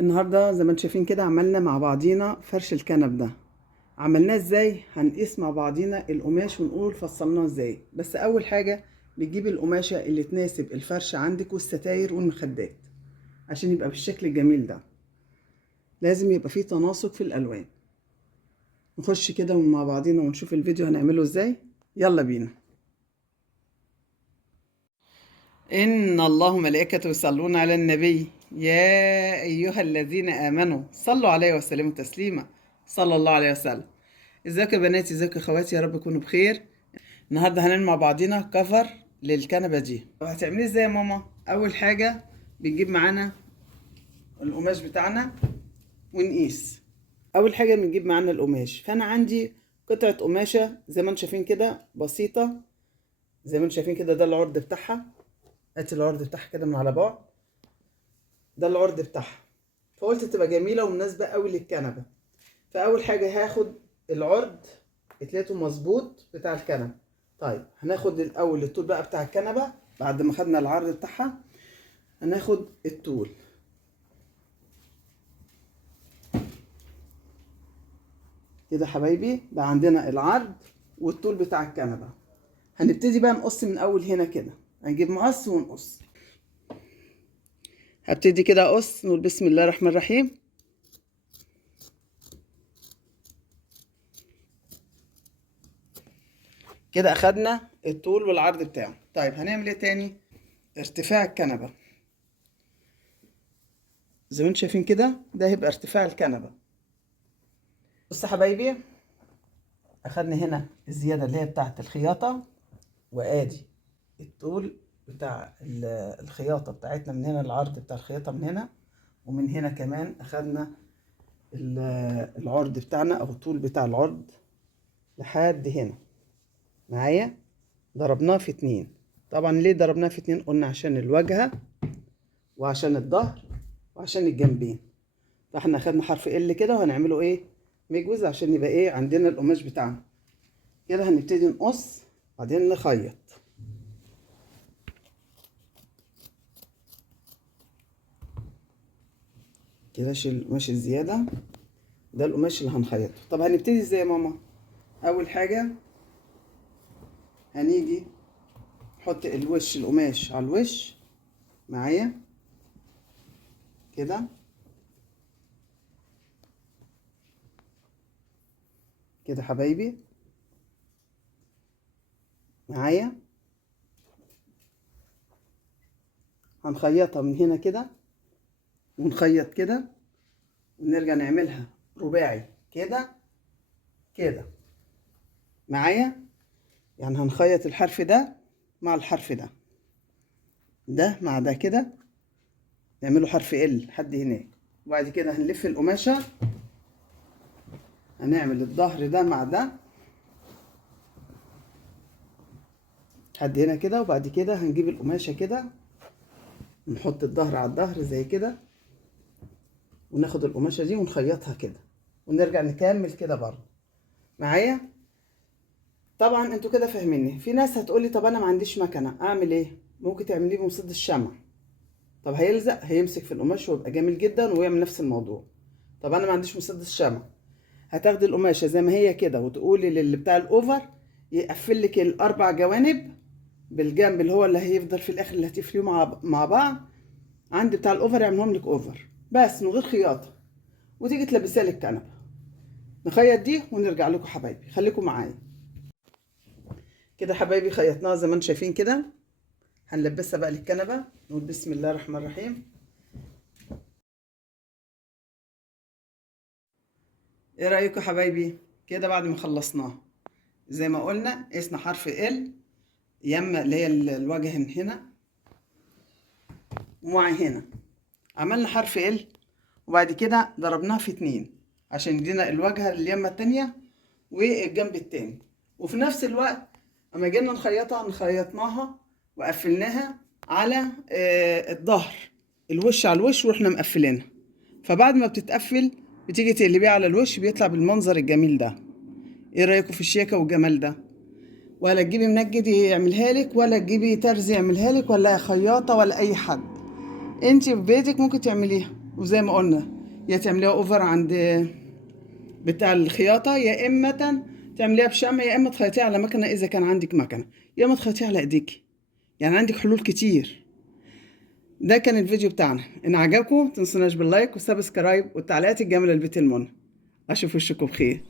النهاردة زي ما انتم شايفين كده عملنا مع بعضينا فرش الكنب ده. عملناه ازاي؟ هنقيس مع بعضينا القماش ونقول فصلناه ازاي. بس اول حاجة بتجيب القماشة اللي تناسب الفرش عندك والستاير والمخدات عشان يبقى بالشكل الجميل ده. لازم يبقى فيه تناسق في الالوان. نخش كده مع بعضينا ونشوف الفيديو هنعمله ازاي. يلا بينا. إن الله وملائكته يصلون على النبي يا أيها الذين آمنوا صلوا عليه وسلموا تسليما صلى الله عليه وسلم. ازيك يا بناتي، ازيك يا اخواتي، يا رب تكونوا بخير. النهارده هنعمل مع بعضينا كفر للكنبه دي. هتعمليه ازاي يا ماما؟ اول حاجه بنجيب معانا القماش بتاعنا ونقيس. اول حاجه بنجيب معانا القماش، فانا عندي قطعه قماشه زي ما انتم شايفين كده بسيطه. زي ما انتم شايفين كده ده العرض بتاعها. هات العرض بتاعها كده من على بعد. ده العرض بتاعها. فقلت تبقى جميله ومناسبه قوي للكنبه. فاول حاجه هاخد العرض اتلاته مظبوط بتاع الكنبه. طيب هناخد الاول الطول بقى بتاع الكنبه. بعد ما خدنا العرض بتاعها هناخد الطول كده حبايبي. بقى عندنا العرض والطول بتاع الكنبه. هنبتدي بقى نقص من اول هنا كده. هنجيب مقص ونقص. هبتدي كده اقص، نقول بسم الله الرحمن الرحيم. كده اخدنا الطول والعرض بتاعه. طيب هنعمل ايه تاني؟ ارتفاع الكنبه. زي ما انتم شايفين كده ده هيبقى ارتفاع الكنبه. بص يا حبايبي، اخدنا هنا الزياده اللي هي بتاعت الخياطه، وادي الطول بتاع الخياطه بتاعتنا من هنا، العرض بتاع الخياطه من هنا، ومن هنا كمان اخدنا العرض بتاعنا او الطول بتاع العرض لحد هنا معايا. ضربناه في 2. طبعا ليه ضربناه في 2؟ قلنا عشان الواجهه وعشان الظهر وعشان الجنبين. فاحنا اخدنا حرف ال كده وهنعمله ايه؟ مجوز عشان يبقى ايه عندنا القماش بتاعنا. كده هنبتدي نقص بعدين نخيط كده. شيل القماش الزيادة. ده القماش اللي هنخيطه. طب هنبتدي ازاي يا ماما؟ اول حاجة هنيجي نحط الوش القماش على الوش معايا كده. كده حبايبي معايا. هنخيطها من هنا كده ونخيط كده ونرجع نعملها رباعي كده كده معايا. يعني هنخيط الحرف ده مع الحرف ده، ده مع ده كده، نعمله حرف ال لحد هناك. وبعد كده هنلف القماشة، هنعمل الظهر ده مع ده لحد هنا كده. وبعد كده هنجيب القماشة كده ونحط الظهر على الظهر زي كده، وناخد القماشة دي ونخيطها كده ونرجع نكمل كده برضه معايا. طبعا انتوا كده فاهميني. في ناس هتقولي طب انا ما عنديش مكنة، اعمل ايه؟ ممكن تعمليه بمصيد الشمع. طب هيلزق، هيمسك في القماش ويبقى جميل جدا ويعمل نفس الموضوع. طب انا ما عنديش مصيد الشمع، هتاخدي القماشة زي ما هي كده وتقولي للي بتاع الاوفر يقفل لك الاربع جوانب بالجنب اللي هو اللي هيفضل في الاخر اللي هتقفليه مع بعض. عند بتاع الاوفر يعملهم لك اوفر بس من غير خياطه، وتيجي تلبسها لك كنبه. نخيط دي ونرجع لكم حبايبي، خليكم معايا كده. حبايبي خيطناها زي ما انتم شايفين كده. هنلبسها بقى للكنبه. نقول بسم الله الرحمن الرحيم. ايه رايكم حبايبي كده بعد ما خلصناها؟ زي ما قلنا قسنا حرف ال يما اللي هي الوجه من هنا ومع هنا، عملنا حرف ال وبعد كده ضربناها في 2 عشان يدينا الواجهة اليمة التانية والجنب التاني. وفي نفس الوقت اما جينا نخيطها خيطناها وقفلناها على الظهر، الوش على الوش واحنا مقفلينها. فبعد ما بتتقفل بتيجي تقلبيها على الوش بيطلع بالمنظر الجميل ده. ايه رأيكم في الشياكة والجمال ده؟ ولا تجيبي منجد يعملها لك، ولا تجيبي ترزي يعملها لك، ولا خياطة، ولا اي حد. انت في بيتك ممكن تعمليها وزي ما قلنا يا تعمليها اوفر عند بتاع الخياطة، يا اما تعمليها بشمع، يا اما تخيطيها على مكنة اذا كان عندك مكنة، يا اما تخيطيها على ايديكي. يعني عندك حلول كتير. ده كان الفيديو بتاعنا، ان عجبكم متنسوناش باللايك والسبسكرايب والتعليقات الجميلة لبيت المنى. اشوف وشكم بخير.